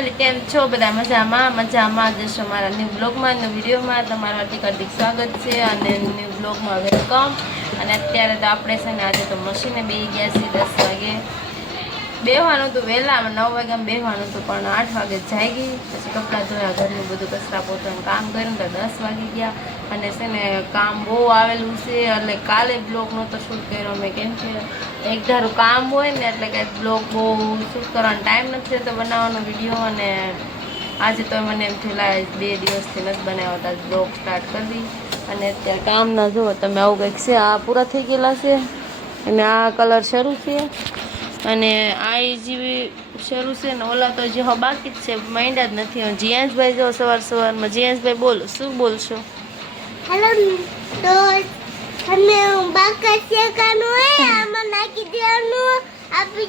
Family કેમ છો બધા? મજામાં જશો મારા ન્યૂ બ્લોગમાં ન્યૂ વિડીયોમાં તમારું હાર્દિક સ્વાગત છે અને ન્યૂ બ્લોગમાં વેલકમ. અને અત્યારે તો આપણે છે ને આજે તો મશીને બેસી ગયા છીએ 10 વાગે. બેહવાનું હતું વહેલા 9 વાગ્યામાં બેહવાનું હતું પણ 8 વાગે જાગી પછી કપડાં ધોયા ઘરનું બધું કચરા પોતાનું કામ કર્યું તો 10 વાગી ગયા. અને છે ને કામ બહુ આવેલું છે એટલે કાલે બ્લોગ નહોતો શૂટ કર્યો મેં કેમ કે એક ધારું કામ હોય ને એટલે કે બ્લોગ બહુ શૂટ કરવાનો ટાઈમ નથી રહેતો બનાવવાનો વિડીયો. અને આજે તો મને એમ થયું લાય 2 દિવસથી નથી બનાવતા બ્લોગ સ્ટાર્ટ કરી. અને અત્યારે કામ ના જુઓ તમે આવું કંઈક છે આ પૂરા થઈ ગયેલા છે અને આ કલર શરૂ છે અને આ જેવી શરૂ છે ને ઓલા તો જે બાકી જ છે માંડ્યા જ નથી. જીયાંશભાઈ જો સવારમાં જીયાંશભાઈ બોલો શું બોલશો? હેલો દોસ્ત, હमें બાકા શેકાનું હે આમાં નાખી દેવાનું આપી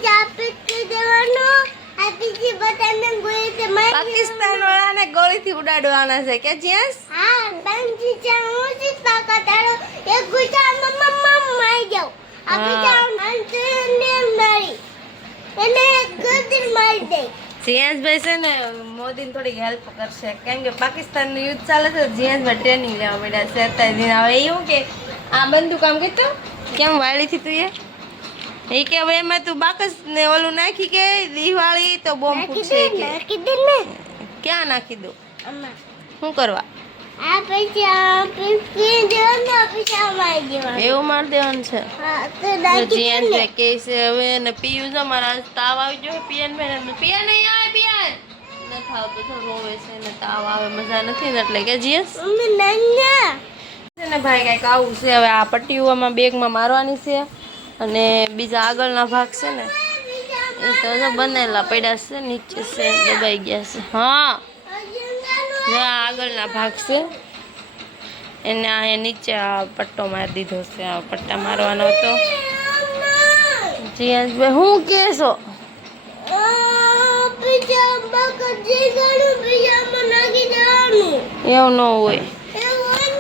દેવાનું આપી બતાને ગોળી છે પાકિસ્તાન વાળાને ગોળીથી ઉડાડવાના છે કે જીયાંશ? હા બંજી ચાઉ છે તાકાતારો એક ગુચા મમ્મા મારી જાવ આપી જાવ અંતને મારી એને ગોદર મારી દે. જીયાંશભાઈ છે ને મોદીને થોડીક હેલ્પ કરશે કેમ કે પાકિસ્તાનનું યુદ્ધ ચાલે છે. જીયાંશભાઈ ટ્રેનિંગ લેવા મળ્યા છે અત્યારે હવે એવું કે આ બંદૂક આમ કહેતો કેમ વાળીથી તું એ કે હવે એમાં તું બાકસ ને ઓલું નાખી કે દિવાળી તો બોમ્બ ફૂટશે કે નાખી દે ને ક્યાં નાખી દો અમ્મા શું કરવા આ પૈસા પી દેવાનું પૈસા મારી દેવાનું એવું માર દેવાનું છે. હા તો નાખી જીયાંશભાઈ કહે છે હવે ને પીયું છે મારા તાવ આવી ગયો પિયાન પિયા નહીં આવે પિયાન નથી આવતું તો રોવે છે ને તાવ આવે મજા નથી ને એટલે કે જીયાંશ નન્ના ને ભાઈ કંઈક આવું છે. હવે આ પટ્ટીઓમાં બેગમાં મારવાની છે અને બીજા આગળના ભાગ છે ને એ તો જો બનેલા પડ્યા છે નીચે છે દબાઈ ગયા છે. હા આ આગળના ભાગ છે એને આ નીચે આ પટ્ટો મારી દીધો છે. આ પટ્ટા મારવાનો હતો. જીયાંશભાઈ હું કહેશો? એવું ન હોય.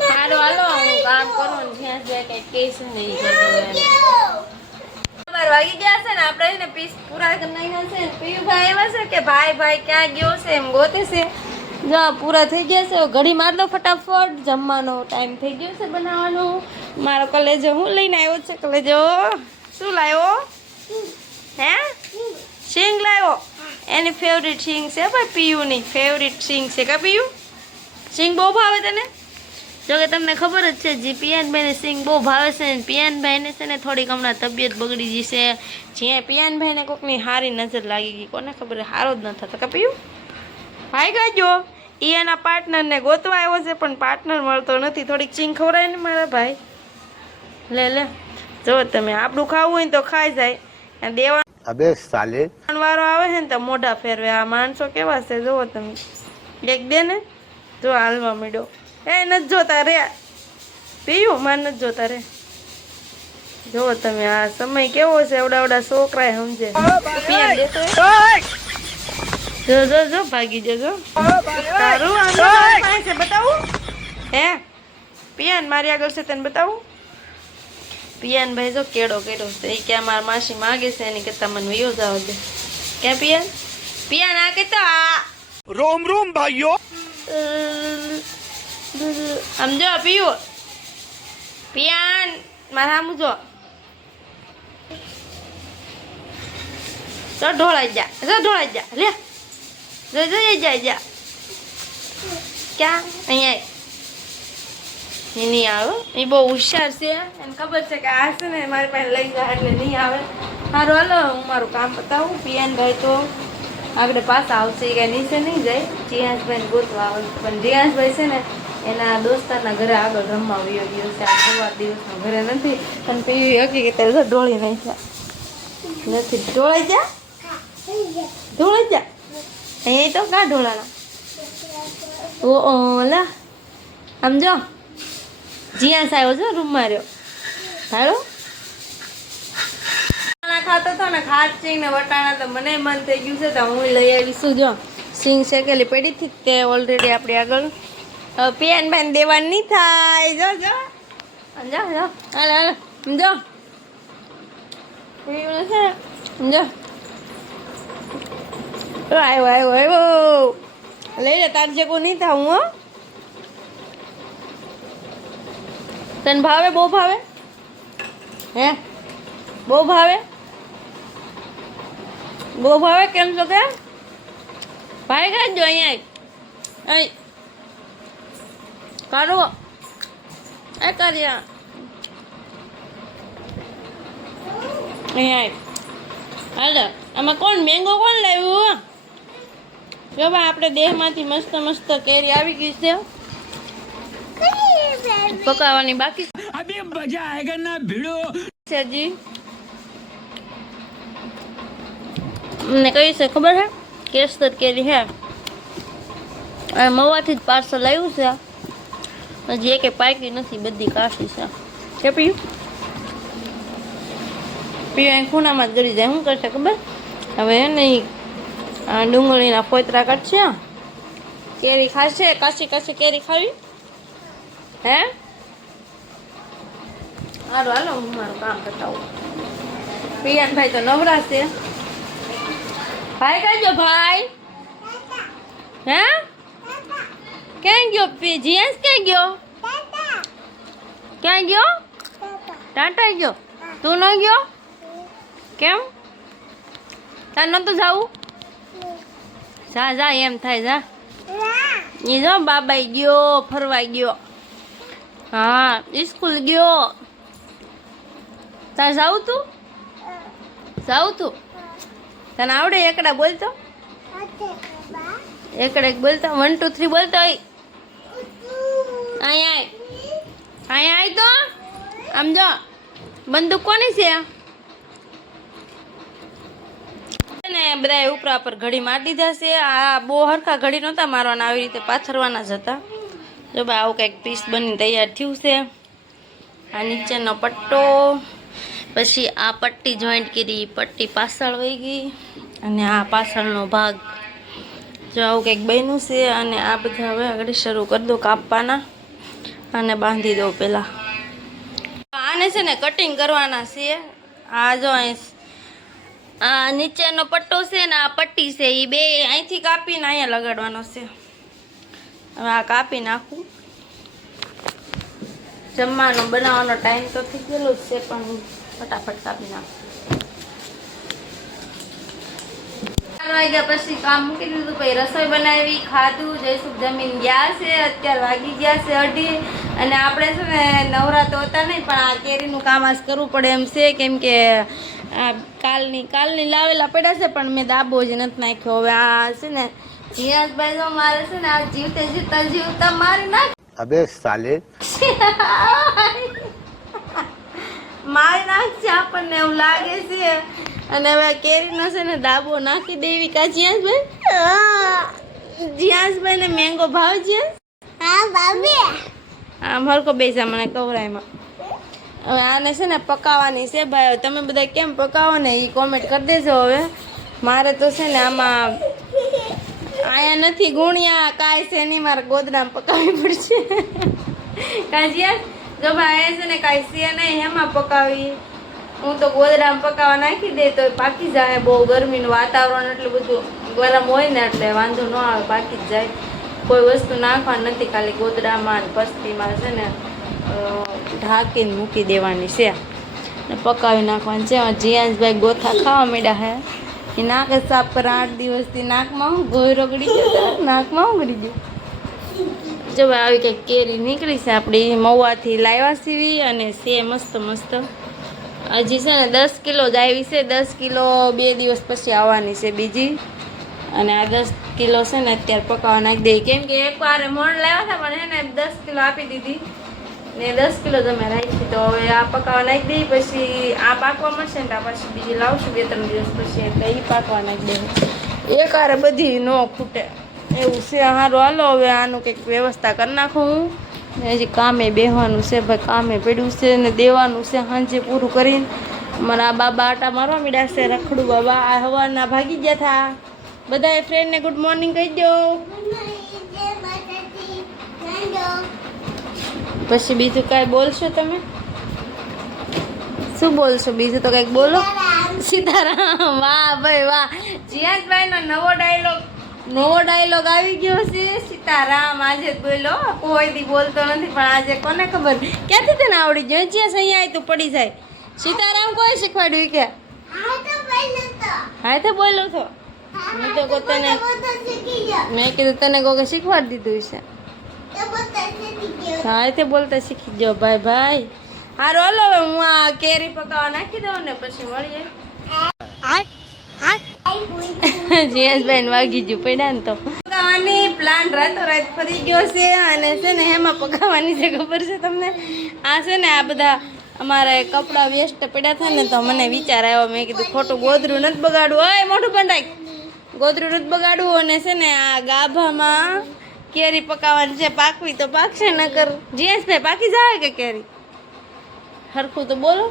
સારું હાલો હું કામ કરું ને જીયાંશભાઈ કંઈક કહીશું ને એ વાગી ગયા છે ને આપણે ને પીસ પૂરા કરી નાખ્યા છે. પીયુભાઈ એવા છે કે ભાઈ ક્યાં ગયો છે એમ ગોતે છે. જો પૂરા થઈ ગયા છે ઘડી માર દો ફટાફટ જમવાનો ટાઈમ થઈ ગયો છે બનાવવાનો. મારો કલેજો હું લઈને આવ્યો છે કલેજો શું લાવ્યો હે સિંગ લાવ્યો એની ફેવરિટ સિંગ છે ભાઈ પીયુની ફેવરિટ સિંગ છે કા પીયુ સિંગ બહુ ભાવે તને? જો કે તમને ખબર જ છે જે પિયાનભાઈને સિંગ બહુ ભાવે છે ને પિયાનભાઈને છે ને થોડીક હમણાં તબિયત બગડી ગઈ છે. જ્યાં પિયાનભાઈને કોકની સારી નજર લાગી ગઈ કોને ખબર સારો જ ન થતો કા પીયુ ભાઈ ગાજો એ એના પાર્ટનરને ગોતવા આવ્યો છે પણ પાર્ટનર મળતો નથી. થોડીક સિંગ ખવડાય ને મારા ભાઈ લે જો તમે આપણું ખાવું હોય ને તો ખાઈ જાય અને દેવા અબે સાલે વારો આવે છે ને તો મોઢા ફેરવે. આ માણસો કેવા છે જુઓ તમે એક દે ને જો હાલવા માંડ્યો એ નથી જોતા રે પીયું માર નથી જોતા રે. જુઓ તમે આ સમય કેવો છે એવડા છોકરા સમજે પિયાન દેતો જો ભાગી જજો તારું આનું છે બતાવું હે પિયાન મારી આગળ છે તને બતાવું. પિયાન ભાઈ જો કેડો કર્યો છે એ કે મારા માસી માગે છે એની કરતા મને વયો જાવ દે ક્યાં પિયાન આ કે તો આ રોમ રોમ ભાઈઓ સમજો પીયું પિયાન મારા આમ જો ઢોળાઈ જા લે જા ક્યાં અહીંયા એ નહીં આવે એ બહુ હોશિયાર છે એને ખબર છે કે આ છે ને મારી પાસે લઈ જાય એટલે નહીં આવે. સારું હાલો હું મારું કામ બતાવું. પિયાનભાઈ તો આગળ પાછા આવશે એ કાંઈ નીચે નહીં જાય જીયાંશભાઈને ગોતવા આવે પણ જીયાંશભાઈ છે ને એના દોસ્તારના ઘરે આગળ રમવા વયો ગયો છે. આ સવાર દિવસનો ઘરે નથી અને પીવી હકીકત ઢોળી નાખ્યા નથી ઢોળાઈ જા અહીંયા તો કાં ઢોળાના ઓલા સમજો જીયાંશ આવ્યો છે રૂમમાં રહ્યો હાલો ખાતો હતો ને ખાટ સિંગ ને વટાણા તો મને મન થઈ ગયું છે તો હું લઈ આવીશું. જો સિંગ શેકેલી પડી હતી તે ઓલરેડી આપણી આગળ હવે પિયાનભાઈને દેવાનું નહીં થાય. જો હાલો સમજો સમજો આવ્યો લઈ લે, તાર જેકો નહીં થાવ હો. તને ભાવે? બહુ ભાવે? હે બહુ ભાવે? બહુ ભાવે? કેમ છો કે ભાઈ ખાજો અહીંયા અહીં કાઢો એ કર્યા અહીંયા હાલો. આમાં કોણ મેંગો કોણ લાવ્યું? જો ભાઈ આપણે દેહમાંથી મસ્ત મસ્ત કેરી આવી ગઈ છે, પકાવવાની બાકી अभी मजा आएगा ना भिड़ो. છે હજી. મને કઈ છે ખબર છે? કેસર કેરી છે. આ મવાથી જ પાર્સલ આવ્યું છે, હજી એકે પાકી નથી, બધી કાશી છે. કે પીયું પીયું અહીં ખૂણામાં જ ગળી જાય. શું કરશે ખબર? હવે એને આ ડુંગળીના ફોતરા કાઢશે, કેરી ખાશે. કાચી કાચી કેરી ખાવી હે? હાલો હાલો, હું મારું કામ બતાવું. પિયાનભાઈ તો નવરા છે. ભાઈ કહેજો ભાઈ. હે ક્યાં ગયો? જીએસ ક્યાં ગયો? ક્યાં ગયો? ટાટા ગયો? તું ન ગયો? કેમ? તાર નતું જાવું? જા જા, એમ થાય જા. એ જો બાબાઈ ગયો, ફરવા ગયો. હા સ્કૂલ ગયો. તાર જાવું તું? જાવું તું? તને આવડે એકડા બોલતો? એકડા બોલતો? 1 2 3 બોલતો? અહીંયા અહીંયા આય તો. આમ જો બંદૂક કોની છે? ને બધા ઉપરા પર ઘડી મારી દીધા છે. આ બહુ હરખા ઘડી નહોતા મારવાના, આવી રીતે પાથરવાના જ હતા. જો ભાઈ આવું કંઈક પીસ બની તૈયાર થયું છે. આ નીચેનો પટ્ટો, પછી આ પટ્ટી જોઈન્ટ કરી, પટ્ટી પાછળ વહી ગઈ, અને આ પાછળનો ભાગ જો આવું કંઈક બન્યું છે. અને આ બધા હવે આગળ શરૂ કરી દો કાપવાના, અને બાંધી દો પહેલાં. આને છે ને કટિંગ કરવાના છે. આ જો અહીં આ નીચેનો પટ્ટો છે ને આ પટ્ટી છે, એ બે અહીંથી કાપીને અહીંયા લગાડવાનો છે. હવે આ કાપી નાખું. જમવાનો બનાવવાનો ટાઈમ તો થઈ ગયેલો જ છે, પણ ફટાફટ કાપી નાખું. 4 વાગ્યા પછી કામ મૂકી દીધું, પછી રસોઈ બનાવી, ખાધું. જયસુખ જમીન ગયા છે. અત્યારે વાગી ગયા છે 2:30. અને આપણે છે ને નવરા તો હતા નહીં, પણ આ કેરીનું કામ આજ કરવું પડે એમ છે, કેમ કે આ કાલની લાવેલા પડ્યા છે, પણ મેં દાબો જ નથી નાખ્યો. હવે આ છે ને જીયાસભાઈ જો મારે છે ને આ જીવતા મારી નાખ. अबे साले. મારી નાખશે આપણને એવું લાગે છે. અને હવે કેરીનો છે ને દાબો નાખી દેવી. કા જીયાસભાઈ ને મેંગો ભાવ છે? હા બાબી. આમ હરકો બેસા મને કવરાયમાં. હવે આને છે ને પકાવવાની છે ભાઈ. તમે બધા કેમ પકાવો ને એ કોમેન્ટ કરી દેજો. હવે મારે તો છે ને આમાં આયા નથી ગુણ્યા કાંઈ છે નહીં, મારે ગોદડામાં પકાવવી પડશે. કાંઈ જો ભાઈ છે ને કાંઈ છે નહીં, એમાં પકાવી. હું તો ગોદડામાં પકાવવા નાખી દે તો પાકી જાય. બહુ ગરમીનું વાતાવરણ એટલું બધું ગરમ હોય ને એટલે વાંધો ન આવે, પાકી જ જાય. કોઈ વસ્તુ નાખવાની નથી, ખાલી ગોદડામાં ને પસ્તીમાં છે ને ઢાંકીને મૂકી દેવાની છે ને પકાવી નાખવાની છે. જીયાંશભાઈ ગોથા ખાવા માંડ્યા હે. એ નાક જ સાફ કરે. 8 દિવસથી નાકમાં હું ગોય રગડી ગયો, નાકમાં ઉગડી ગયું. જો ભાઈ આવી કંઈક કેરી નીકળી છે આપણી મવાથી લાવ્યા સીવી, અને છે મસ્ત મસ્ત. હજી છે ને 10 કિલો જ આવી છે. 10 કિલો 2 દિવસ પછી આવવાની છે બીજી. અને આ 10 કિલો છે ને અત્યારે પકાવવા નાખી દઈએ, કેમ કે એકવાર મણ લાવ્યા હતા પણ એને 10 કિલો આપી દીધી ને 10 કિલો તમે રાખી. તો હવે આ પકાવવા નાખી દઈએ, પછી આ પાકવા મળશે ને પછી બીજી લાવશું 2-3 દિવસ પછી, એટલે એ પાકવા નાખી દઈએ. એકવારે બધી ન ખૂટે એવું છે. સારું હાલો હવે આનું કંઈક વ્યવસ્થા કરી નાખું હું. ને હજી કામે બેસવાનું છે ભાઈ, કામે પડ્યું છે ને દેવાનું છે સાંજે પૂરું કરીને. મારા બાબા આટા મારવા મીડ્યા છે, રખડું બાબા. આ હવાના ભાગી ગયા હતા. બધાએ ફ્રેન્ડને ગુડ મોર્નિંગ કહી દો. પછી બીજું કાંઈ બોલશો તમે? શું બોલશો બીજું? તો કંઈક બોલો. સીતારામ. વાહ ભાઈ વાહ. જીયાસભાઈનો નવો ડાયલોગ નવો ડાયલોગ આવી ગયો છે સીતારામ. આજે જ બોલ્યો, કોઈ દી બોલતો નથી પણ આજે કોને ખબર ક્યાંથી તને આવડી ગયો? જ્યાં અહીંયા તું પડી જાય. સીતારામ કોઈ શીખવાડ્યું કે? હા તો બોલો તો. મેં તો તને મેં કીધું તને કોઈ શીખવાડી દીધું છે. હા તે બોલતા શીખી ગયો ભાઈ ભાઈ. હારું હાલો હવે હું આ કેરી પકાવવા નાખી દઉં ને પછી મળીએ. જીએસભાઈ વાગી ગયું પડ્યા ને તો પકાવવાની પ્લાન રાતો રાત ફરી ગયો છે. અને છે ને હેમાં પકાવવાની છે ખબર છે તમને? આ છે ને આ બધા અમારે કપડાં વેસ્ટ પડ્યા થાય ને તો મને વિચાર આવ્યો. મેં કીધું ખોટું ગોદરું નથી બગાડવું. ઓય મોઢું બંધાય, ગોદરું નથી બગાડવું. અને છે ને આ ગાભામાં કેરી પકાવવાની છે. પાકવી તો પાકશે ન કર. જીએસભાઈ પાકી જાય કે કેરી? હરખું તો બોલો.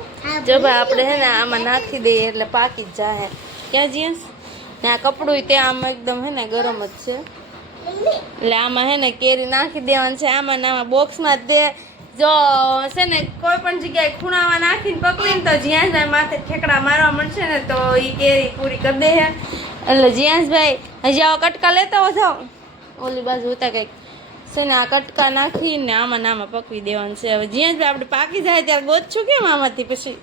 જો ભાઈ આપણે છે ને આમાં નાખી દઈએ એટલે પાકી જ જાય. ક્યાં જીએસ? ને આ કપડું તે આમાં એકદમ હે ને ગરમ જ છે એટલે આમાં હે ને કેરી નાખી દેવાની છે. આમાં ને આમાં બોક્સમાં દે. જો છે ને કોઈ પણ જગ્યાએ ખૂણામાં નાખીને પકવીને તો જીયાસભાઈ માથે ઠેકડા મારવા મળશે ને તો એ કેરી પૂરી કરી દે. એટલે જીયાસભાઈ હજી આવા કટકા લેતા હો જાઓ ઓલી બાજુ હતા કંઈક છે ને આ કટકા નાખીને આમાં નામાં પકવી દેવાનું છે. હવે જીયાસભાઈ આપણે પાકી જાય ત્યારે ગોતશું કેમ આમાંથી પછી?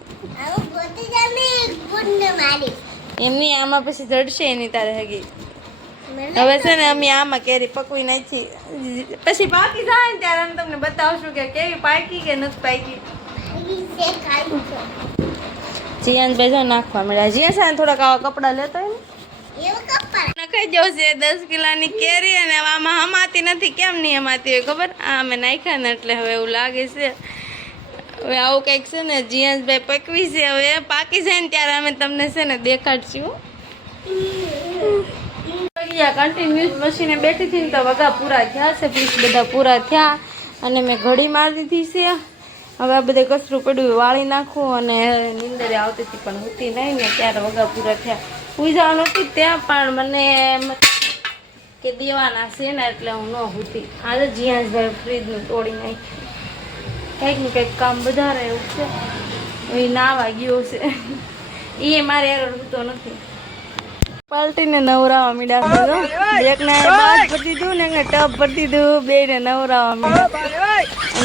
એમની આમાં પછી જડશે એની તારે હગી. હવે છે ને અમે આમાં કેરી પકવી નાખી પછી પાકી જાય ને ત્યારે અમે તમને બતાવશું કે કેવી પાકી કે નથી પાકી. જીયાસભાઈ જો નાખવા મળ્યા. જીયાસા થોડાક આવા કપડા લેતા હોય ને નખાઈ જશે 10 કિલોની કેરી. અને આમાં હમાતી નથી. કેમ નહીં હમાતી હોય ખબર? આ અમે નાખ્યા ને એટલે હવે એવું લાગે છે. હવે આવું કંઈક છે ને જીયાસભાઈ પકવી છે. હવે પાકી જાય ને ત્યારે અમે તમને છે ને દેખાડશું. કન્ટિન્યુઅસ મશીને બેઠી હતી ને તો વગા પૂરા થયા છે. પીસ બધા પૂરા થયા અને મેં ઘડી મારી દીધી છે. હવે આ બધે કચરું પડ્યું વાળી નાખું. અને નીંદરે આવતી હતી પણ હોતી નહીં ને ત્યારે વગા પૂરા થયા. સુઈ જવાનું હતું ત્યાં પણ મને એમ કે દેવાના છે ને એટલે હું ન હોતી. આજે જીયાસભાઈ ફ્રીજનું તોડી નાખ્યું. કંઈક ને કંઈક કામ વધારે એવું છે. એ નાવા ગયો છે એ મારે એરો હોતો નથી. પલટીને નવરાવા મીડા એક ને બાદ ભરતી દઉં ને ટપ ભરતી દઉં બે ને નવરાવા મીડા.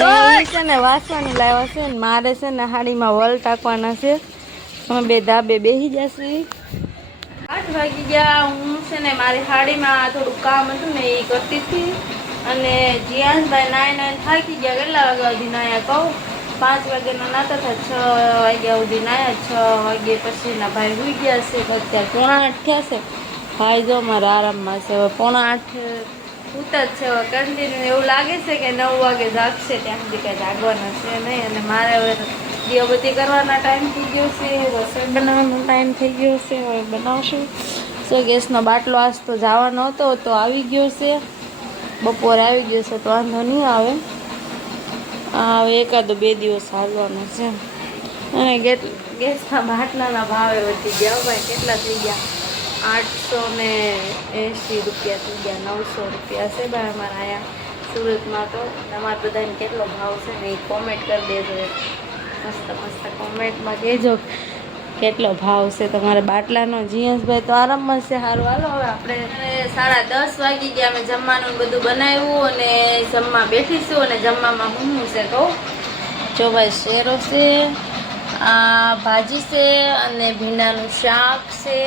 અને છે ને વાસવાની લાવ્યા છે ને મારે છે ને હાડીમાં વલ ટાંકવાના છે. અમે બે ધાબે બેસી જશે. 8 વાગી ગયા. હું છે ને મારી હાડીમાં થોડુંક કામ હતું ને એ કરતી હતી. અને જીયાસભાઈ નાય થાકી ગયા. કેટલા વાગ્યા સુધી નાયા કહું? 5 વાગ્યાના નાતા હતા. 6 વાગ્યા સુધી નાયા. 6 વાગ્યે પછીના ભાઈ સુઈ ગયા છે. અત્યારે 7:45 થયા છે. ભાઈ જો મારા આરામમાં છે. હવે 7:45 ઉતા જ છે. હવે કન્ટિન્યુ એવું લાગે છે કે 9 વાગે જાગશે. ત્યાં સુધી કાંઈ જાગવાના છે નહીં. અને મારે હવે દીવાબત્તી કરવાના ટાઈમ થઈ ગયો છે. રસોઈ બનાવવાનો ટાઈમ થઈ ગયો છે. હવે બનાવશું. સો ગેસનો બાટલો આજ તો જવાનો હતો તો આવી ગયો છે. બપોરે આવી ગયો છે તો વાંધો નહીં આવે. હવે એકાદો 2 દિવસ હાલવાનો છે. અને ગેસના બાટલાના ભાવે વધી ગયા ભાઈ. કેટલા થઈ ગયા? 880 રૂપિયા થઈ ગયા. 900 રૂપિયા છે ભાઈ અમારા અહીંયા સુરતમાં. તો તમારે બધાને કેટલો ભાવ છે ને એ કોમેન્ટ કરી દેજો. મસ્ત મસ્ત કોમેન્ટમાં કહેજો કેટલો ભાવ છે તમારે બાટલાનો. જીયાસભાઈ તો આરામમાં છે. સારું હાલો હવે આપણે 10:30 વાગી ગયા. અમે જમવાનું બધું બનાવ્યું અને જમવા બેઠીશું. અને જમવામાં હું છે કહું? જો ભાઈ શેરો છે, આ ભાજી છે અને ભીંડાનું શાક છે,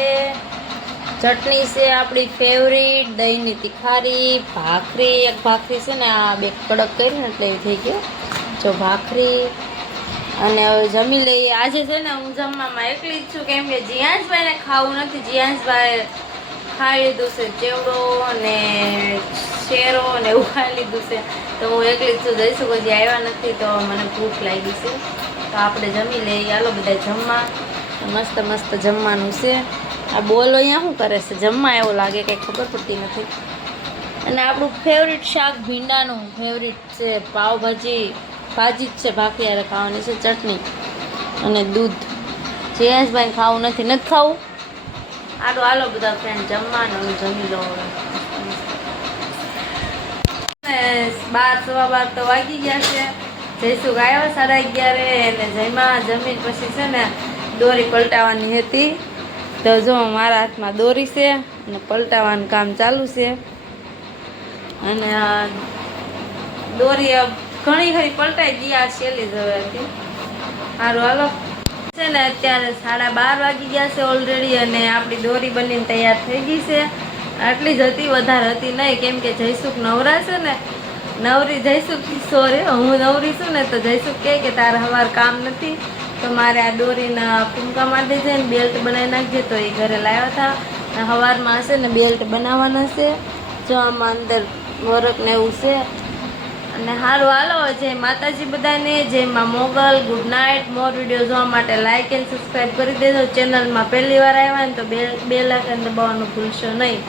ચટણી છે આપણી ફેવરિટ, દહીંની તીખારી, ભાખરી. એક ભાખરી છે ને આ બે કડક કરી ને એટલે એવી થઈ ગઈ. જો ભાખરી. અને હવે જમી લઈએ. આજે છે ને હું જમવામાં એકલી જ છું કેમ કે જીયાસભાઈને ખાવું નથી. જીયાસભાઈ ખાઈ લીધું છે ચેવડો અને શેરો અને એવું ખાઈ લીધું છે. તો હું એકલી જ છું. જઈશું હજી આવ્યા નથી તો મને ભૂખ લાગી છે. તો આપણે જમી લઈએ. ચાલો બધા જમવા. મસ્ત મસ્ત જમવાનું છે. આ બોલો અહીંયા શું કરે છે? જમવા એવું લાગે કંઈ ખબર પડતી નથી. અને આપણું ફેવરિટ શાક ભીંડાનું ફેવરિટ છે. પાવભાજી ભાજી જ છે. ભાખરી યારે ખાવાની છે. ચટણી અને દૂધ. જીયાસભાઈ ખાવું નથી ખાવું. આડો હાલો બધા ફ્રેન્ડ જમવાનું. હું જમી લઉં. 12:15 તો વાગી ગયા છે. જઈશું આવ્યા 11:30 અને જમ્યા. જમીન પછી છે ને દોરી પલટાવવાની હતી તો જો મારા હાથમાં દોરી છે અને પલટાવવાનું કામ ચાલુ છે. અને આ દોરી ઘણી ખરી પલટાઈ ગઈ. આ છેલ્લી જ હવે હતી. સારું હાલો છે ને અત્યારે 12:30 વાગી ગયા છે ઓલરેડી. અને આપણી દોરી બનીને તૈયાર થઈ ગઈ છે. આટલી જ હતી, વધારે હતી નહીં, કેમ કે જયસુખ નવરા છે ને, નવરી જયસુખ સોરી હું નવરી છું ને, તો જયસુખ કહે કે તારે સવાર કામ નથી તો મારે આ દોરીના ફૂંકા માટે છે ને બેલ્ટ બનાવી નાખજે. તો એ ઘરે લાવ્યા હતા. સવારમાં હશે ને બેલ્ટ બનાવવાના છે. જો આમાં અંદર વર્ક ને એવું છે. અને સારું હાલો, જય માતાજી બધાને, જય માં Mogal. Good night. More video જોવા માટે લાઇક એન્ડ સબસ્ક્રાઈબ કરી દેજો. ચેનલમાં પહેલી વાર આવ્યા ને તો બેલ આઇકન દબાવવાનું ભૂલશો નહીં.